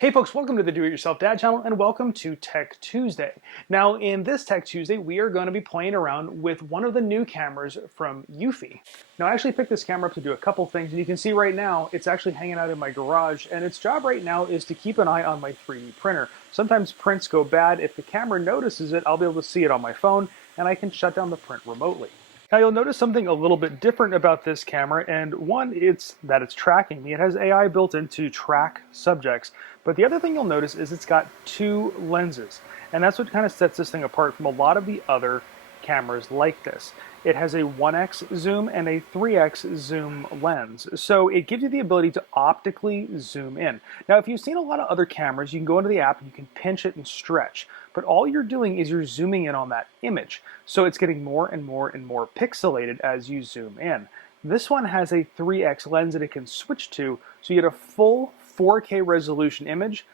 Hey folks, welcome to the Do-It-Yourself Dad channel and welcome to Tech Tuesday. Now in this Tech Tuesday, we are going to be playing around with one of the new cameras from Eufy. Now I actually picked this camera up to do a couple things, and you can see right now it's actually hanging out in my garage, and its job right now is to keep an eye on my 3D printer. Sometimes prints go bad. If the camera notices it, I'll be able to see it on my phone and I can shut down the print remotely. Now you'll notice something a little bit different about this camera, and one, it's that it's tracking me. It has AI built in to track subjects, but the other thing you'll notice is it's got two lenses, and that's what kind of sets this thing apart from a lot of the other cameras like this. It has a 1x zoom and a 3x zoom lens, so it gives you the ability to optically zoom in. Now if you've seen a lot of other cameras, you can go into the app and you can pinch it and stretch, but all you're doing is you're zooming in on that image, so it's getting more and more and more pixelated as you zoom in. This one has a 3x lens that it can switch to, so you get a full 4K resolution image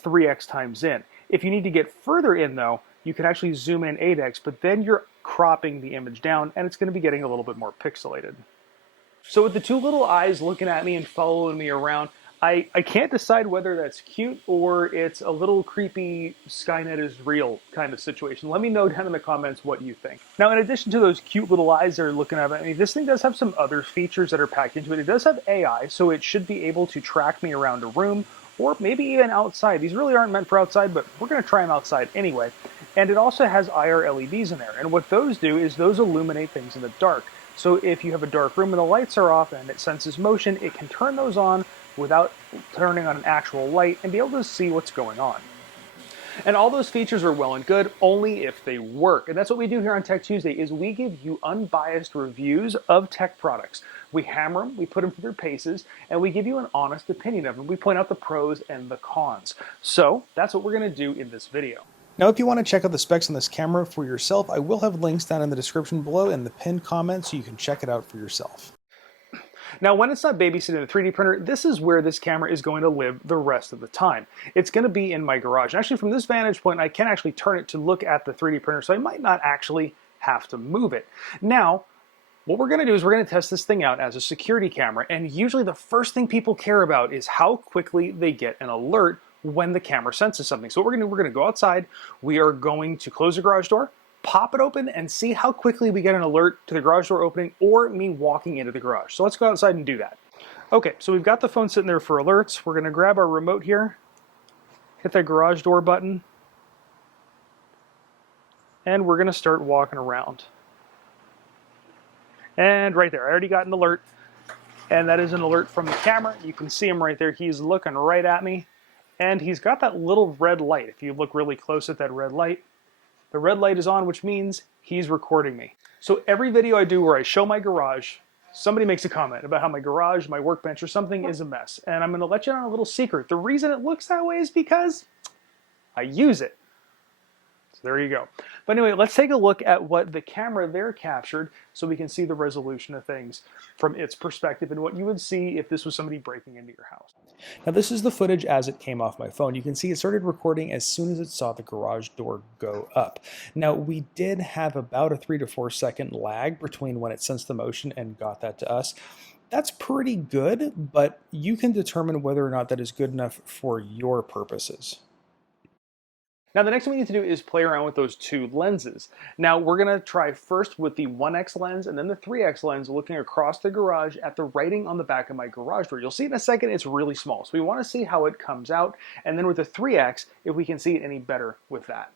3x times in. If you need to get further in though, you can actually zoom in 8x, but then you're cropping the image down and it's going to be getting a little bit more pixelated. So with the two little eyes looking at me and following me around, I can't decide whether that's cute or it's a little creepy Skynet is real kind of situation. Let me know down in the comments what you think. Now, in addition to those cute little eyes that are looking at me, this thing does have some other features that are packed into it. It does have AI, so it should be able to track me around a room or maybe even outside. These really aren't meant for outside, but we're going to try them outside anyway. And it also has IR LEDs in there. And what those do is those illuminate things in the dark. So if you have a dark room and the lights are off and it senses motion, it can turn those on without turning on an actual light and be able to see what's going on. And all those features are well and good, only if they work. And that's what we do here on Tech Tuesday, is we give you unbiased reviews of tech products. We hammer them, we put them through their paces, and we give you an honest opinion of them. We point out the pros and the cons. So that's what we're going to do in this video. Now, if you want to check out the specs on this camera for yourself, I will have links down in the description below in the pinned comment so you can check it out for yourself. Now, when it's not babysitting the 3D printer, this is where this camera is going to live the rest of the time. It's going to be in my garage. And actually, from this vantage point, I can actually turn it to look at the 3D printer, so I might not actually have to move it. Now, what we're going to do is we're going to test this thing out as a security camera, and usually the first thing people care about is how quickly they get an alert when the camera senses something. So what we're going to go outside, we are going to close the garage door, pop it open, and see how quickly we get an alert to the garage door opening or me walking into the garage. So let's go outside and do that. Okay, so we've got the phone sitting there for alerts. We're going to grab our remote here, hit that garage door button, and we're going to start walking around. And right there, I already got an alert, and that is an alert from the camera. You can see him right there. He's looking right at me, and he's got that little red light. If you look really close at that red light, the red light is on, which means he's recording me. So every video I do where I show my garage, somebody makes a comment about how my garage, my workbench, or something is a mess. And I'm going to let you in on a little secret. The reason it looks that way is because I use it. So there you go. But anyway, let's take a look at what the camera there captured so we can see the resolution of things from its perspective and what you would see if this was somebody breaking into your house. Now this is the footage as it came off my phone. You can see it started recording as soon as it saw the garage door go up. Now we did have about a 3 to 4 second lag between when it sensed the motion and got that to us. That's pretty good, but you can determine whether or not that is good enough for your purposes. Now the next thing we need to do is play around with those two lenses. Now we're going to try first with the 1x lens and then the 3x lens, looking across the garage at the writing on the back of my garage door. You'll see in a second it's really small, so we want to see how it comes out, and then with the 3x if we can see it any better with that.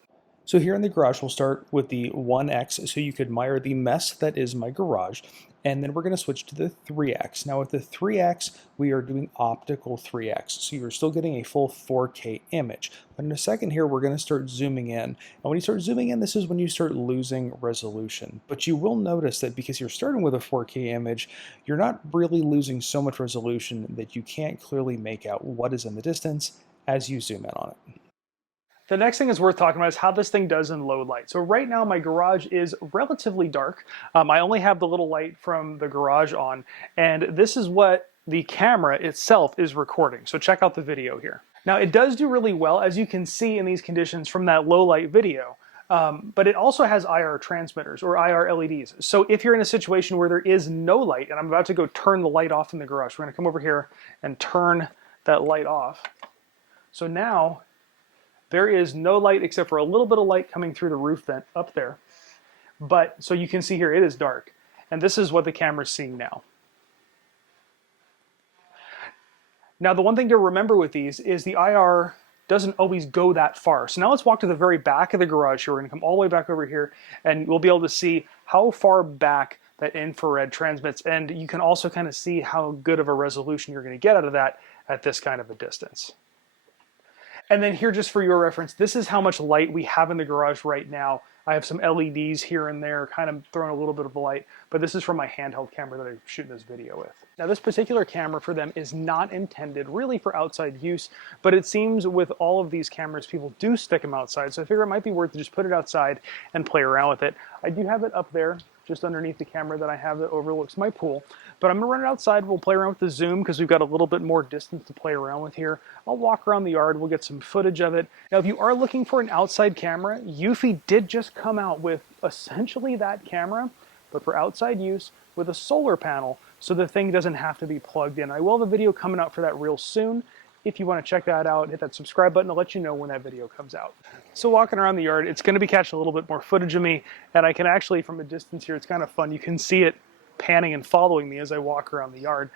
So here in the garage we'll start with the 1x so you could admire the mess that is my garage. And then we're going to switch to the 3x. Now with the 3x, we are doing optical 3x. So you're still getting a full 4K image. But in a second here, we're going to start zooming in. And when you start zooming in, this is when you start losing resolution. But you will notice that because you're starting with a 4K image, you're not really losing so much resolution that you can't clearly make out what is in the distance as you zoom in on it. The next thing is worth talking about is how this thing does in low light. So right now my garage is relatively dark. I only have the little light from the garage on, and this is what the camera itself is recording. So check out the video here. Now it does do really well, as you can see in these conditions from that low light video. But it also has IR transmitters or IR LEDs. So if you're in a situation where there is no light, and I'm about to go turn the light off in the garage, we're going to come over here and turn that light off. So now there is no light except for a little bit of light coming through the roof vent up there. But so you can see here, it is dark. And this is what the camera's seeing now. Now, the one thing to remember with these is the IR doesn't always go that far. So now let's walk to the very back of the garage here. We're gonna come all the way back over here and we'll be able to see how far back that infrared transmits. And you can also kind of see how good of a resolution you're gonna get out of that at this kind of a distance. And then here, just for your reference, this is how much light we have in the garage right now. I have some LEDs here and there, kind of throwing a little bit of light, but this is from my handheld camera that I'm shooting this video with. Now, this particular camera for them is not intended really for outside use, but it seems with all of these cameras, people do stick them outside, so I figure it might be worth to just put it outside and play around with it. I do have it up there, just underneath the camera that I have that overlooks my pool. But I'm gonna run it outside, we'll play around with the zoom because we've got a little bit more distance to play around with here. I'll walk around the yard, we'll get some footage of it. Now, if you are looking for an outside camera, Eufy did just come out with essentially that camera, but for outside use with a solar panel, so the thing doesn't have to be plugged in. I will have a video coming out for that real soon. If you want to check that out, hit that subscribe button to let you know when that video comes out. So walking around the yard, it's going to be catching a little bit more footage of me, and I can actually, from a distance here, it's kind of fun. You can see it panning and following me as I walk around the yard.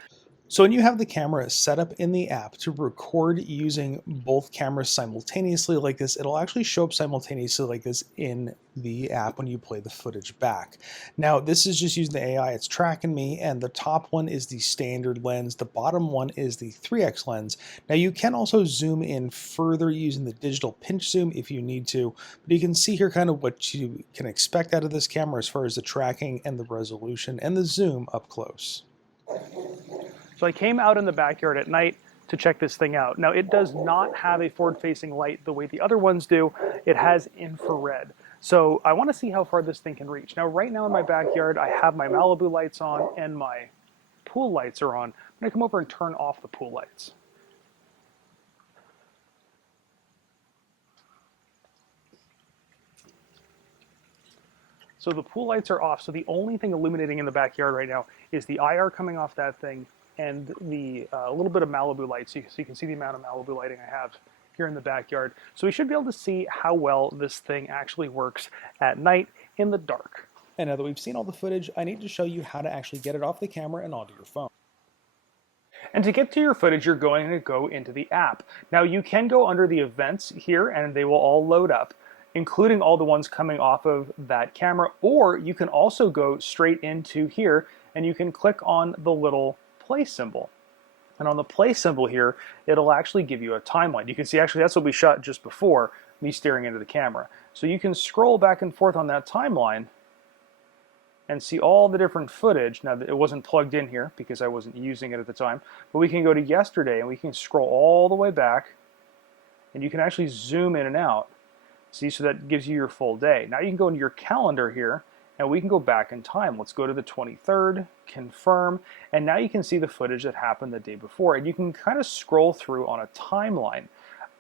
So when you have the camera set up in the app to record using both cameras simultaneously like this, it'll actually show up simultaneously like this in the app when you play the footage back. Now, this is just using the AI, it's tracking me, and the top one is the standard lens, the bottom one is the 3x lens. Now, you can also zoom in further using the digital pinch zoom if you need to, but you can see here kind of what you can expect out of this camera as far as the tracking and the resolution and the zoom up close. So I came out in the backyard at night to check this thing out. Now, it does not have a forward-facing light the way the other ones do. It has infrared. So I want to see how far this thing can reach. Now, right now in my backyard, I have my Malibu lights on and my pool lights are on. I'm going to come over and turn off the pool lights. So the pool lights are off. So the only thing illuminating in the backyard right now is the IR coming off that thing and the little bit of Malibu light, so you can see the amount of Malibu lighting I have here in the backyard. So we should be able to see how well this thing actually works at night in the dark. And now that we've seen all the footage, I need to show you how to actually get it off the camera and onto your phone. And to get to your footage, you're going to go into the app. Now, you can go under the events here and they will all load up, including all the ones coming off of that camera, or you can also go straight into here and you can click on the little play symbol. And on the play symbol here, it'll actually give you a timeline. You can see actually that's what we shot just before, me staring into the camera. So you can scroll back and forth on that timeline and see all the different footage. Now, it wasn't plugged in here because I wasn't using it at the time, but we can go to yesterday and we can scroll all the way back and you can actually zoom in and out. See, so that gives you your full day. Now you can go into your calendar here and we can go back in time. Let's go to the 23rd, confirm, and now you can see the footage that happened the day before, and you can kind of scroll through on a timeline.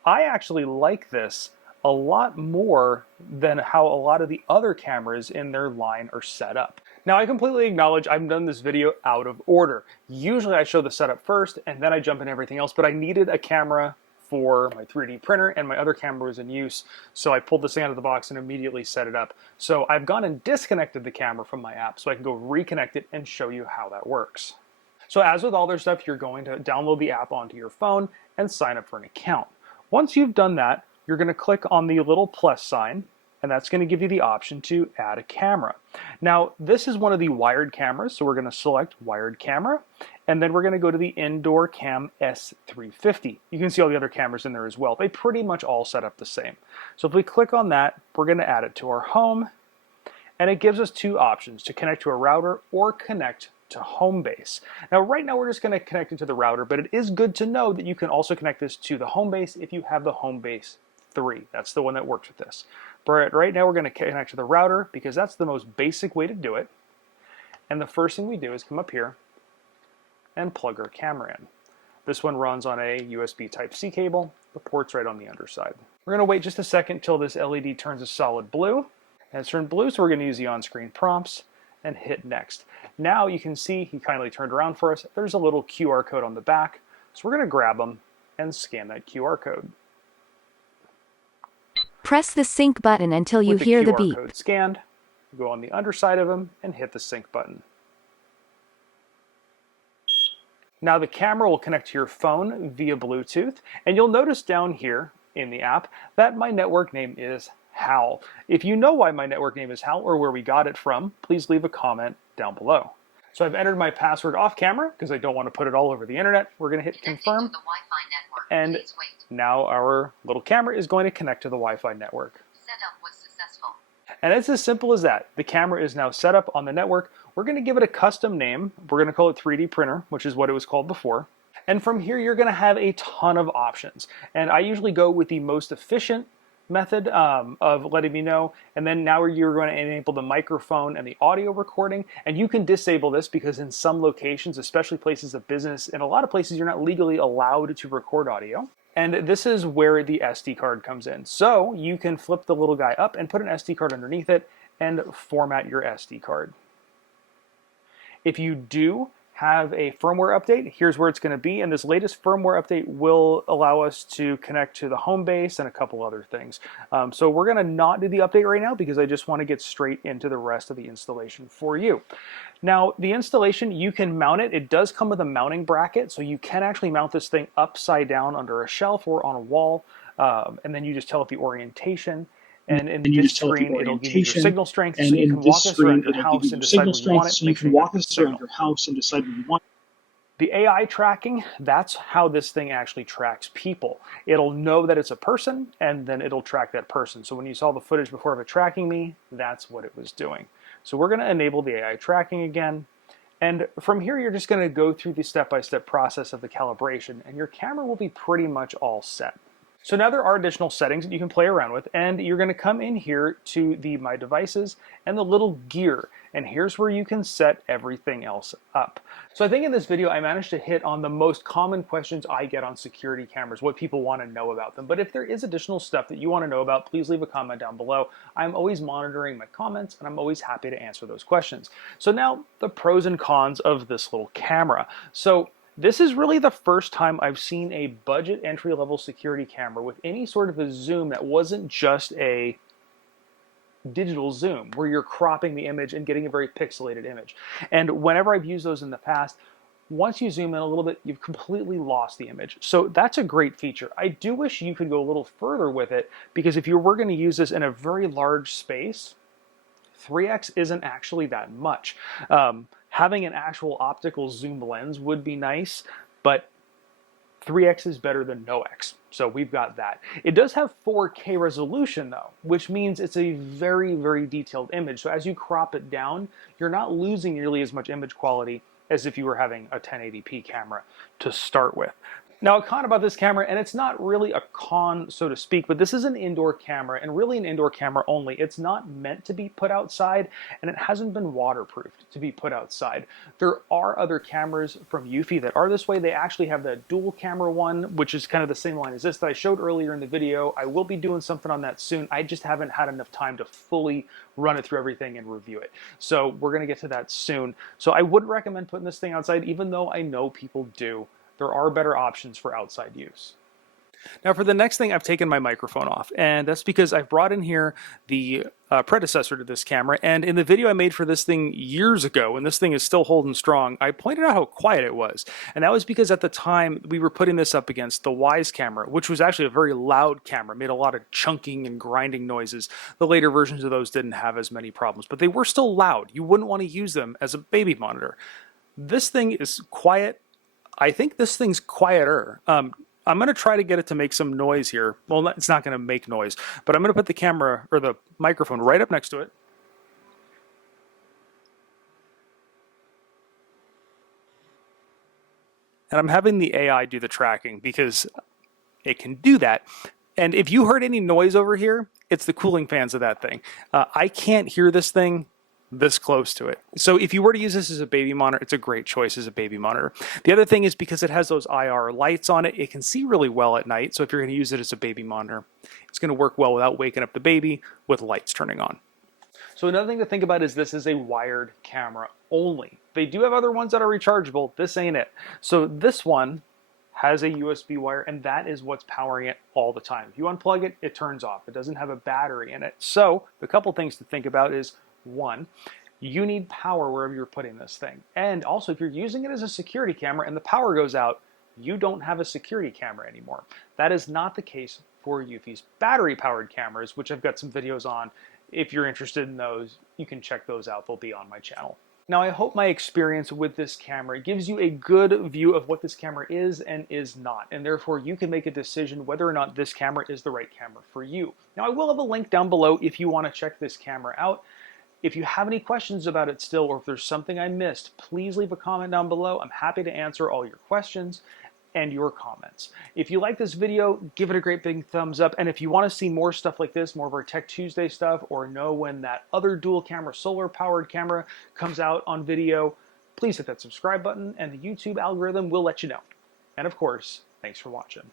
I actually like this a lot more than how a lot of the other cameras in their line are set up. Now, I completely acknowledge I've done this video out of order. Usually I show the setup first and then I jump in everything else, but I needed a camera for my 3D printer and my other camera was in use, so I pulled this thing out of the box and immediately set it up. So I've gone and disconnected the camera from my app so I can go reconnect it and show you how that works. So as with all their stuff, you're going to download the app onto your phone and sign up for an account. Once you've done that, you're going to click on the little plus sign, and that's going to give you the option to add a camera. Now, this is one of the wired cameras, so we're going to select wired camera, and then we're going to go to the indoor cam S350. You can see all the other cameras in there as well. They pretty much all set up the same. So if we click on that, we're going to add it to our home, and it gives us two options, to connect to a router or connect to home base. Now, right now we're just going to connect it to the router, but it is good to know that you can also connect this to the home base if you have the home base 3. That's the one that works with this. But right now we're going to connect to the router because that's the most basic way to do it. And the first thing we do is come up here and plug our camera in. This one runs on a USB Type-C cable. The port's right on the underside. We're going to wait just a second till this LED turns a solid blue. And it's turned blue, so we're going to use the on-screen prompts and hit next. Now you can see he kindly turned around for us. There's a little QR code on the back. So we're going to grab them and scan that QR code. Press the sync button until you With the hear the QR beep. code scanned, go on the underside of them and hit the sync button. Now the camera will connect to your phone via Bluetooth, and you'll notice down here in the app that my network name is Hal. If you know why my network name is Hal or where we got it from, please leave a comment down below. So I've entered my password off camera because I don't want to put it all over the internet. We're going to hit confirm, and now our little camera is going to connect to the Wi-Fi network. Setup was successful. And it's as simple as that. The camera is now set up on the network. We're going to give it a custom name. We're going to call it 3D printer, which is what it was called before. And from here, you're going to have a ton of options. And I usually go with the most efficient method of letting me know. And then now you're going to enable the microphone and the audio recording. And you can disable this because in some locations, especially places of business, in a lot of places, you're not legally allowed to record audio. And this is where the SD card comes in. So you can flip the little guy up and put an SD card underneath it and format your SD card. If you do have a firmware update, here's where it's going to be. And this latest firmware update will allow us to connect to the home base and a couple other things. So we're going to not do the update right now because I just want to get straight into the rest of the installation for you. Now, the installation, you can mount it. It does come with a mounting bracket, so you can actually mount this thing upside down under a shelf or on a wall, and then you just tell it the orientation. And in this screen, it'll give you your signal strength, so you can walk us around your house and decide where you want it. Make sure you got the The AI tracking, that's how this thing actually tracks people. It'll know that it's a person, and then it'll track that person. So when you saw the footage before of it tracking me, that's what it was doing. So we're going to enable the AI tracking again. And from here, you're just going to go through the step-by-step process of the calibration, and your camera will be pretty much all set. So now there are additional settings that you can play around with, and you're going to come in here to the My Devices and the little gear, and here's where you can set everything else up. So I think in this video I managed to hit on the most common questions I get on security cameras, what people want to know about them. But if there is additional stuff that you want to know about, please leave a comment down below. I'm always monitoring my comments, and I'm always happy to answer those questions. So now the pros and cons of this little camera. So this is really the first time I've seen a budget entry-level security camera with any sort of a zoom that wasn't just a digital zoom where you're cropping the image and getting a very pixelated image. And whenever I've used those in the past, once you zoom in a little bit, you've completely lost the image. So that's a great feature. I do wish you could go a little further with it, because if you were going to use this in a very large space, 3x isn't actually that much. Having an actual optical zoom lens would be nice, but 3x is better than no x. So we've got that. It does have 4K resolution though, which means it's a very, very detailed image. So as you crop it down, you're not losing nearly as much image quality as if you were having a 1080p camera to start with. Now, a con about this camera, and it's not really a con, so to speak, but this is an indoor camera, and really an indoor camera only. It's not meant to be put outside, and it hasn't been waterproofed to be put outside. There are other cameras from Eufy that are this way. They actually have the dual camera one, which is kind of the same line as this that I showed earlier in the video. I will be doing something on that soon. I just haven't had enough time to fully run it through everything and review it. So we're going to get to that soon. So I wouldn't recommend putting this thing outside, even though I know people do. There are better options for outside use. Now for the next thing, I've taken my microphone off, and that's because I've brought in here the predecessor to this camera, and in the video I made for this thing years ago, when this thing is still holding strong, I pointed out how quiet it was. And that was because at the time we were putting this up against the Wise camera, which was actually a very loud camera, made a lot of chunking and grinding noises. The later versions of those didn't have as many problems, but they were still loud. You wouldn't want to use them as a baby monitor. This thing is quiet. I think this thing's quieter. I'm going to try to get it to make some noise here. Well, it's not going to make noise, but I'm going to put the camera or the microphone right up next to it. And I'm having the AI do the tracking because it can do that. And if you heard any noise over here, it's the cooling fans of that thing. I can't hear this thing this close to it. So if you were to use this as a baby monitor, it's a great choice as a baby monitor. The other thing is because it has those IR lights on it, it can see really well at night. So if you're going to use it as a baby monitor, it's going to work well without waking up the baby with lights turning on. So another thing to think about is this is a wired camera only. They do have other ones that are rechargeable. This ain't it. So this one has a USB wire, and that is what's powering it all the time. If you unplug it, it turns off. It doesn't have a battery in it. So the couple things to think about is, one, you need power wherever you're putting this thing. And also, if you're using it as a security camera and the power goes out, you don't have a security camera anymore. That is not the case for Eufy's battery-powered cameras, which I've got some videos on. If you're interested in those, you can check those out. They'll be on my channel. Now, I hope my experience with this camera gives you a good view of what this camera is and is not, and therefore you can make a decision whether or not this camera is the right camera for you. Now, I will have a link down below if you want to check this camera out. If you have any questions about it still, or if there's something I missed, please leave a comment down below. I'm happy to answer all your questions and your comments. If you like this video, give it a great big thumbs up. And if you want to see more stuff like this, more of our Tech Tuesday stuff, or know when that other dual camera, solar powered camera comes out on video, please hit that subscribe button and the YouTube algorithm will let you know. And of course, thanks for watching.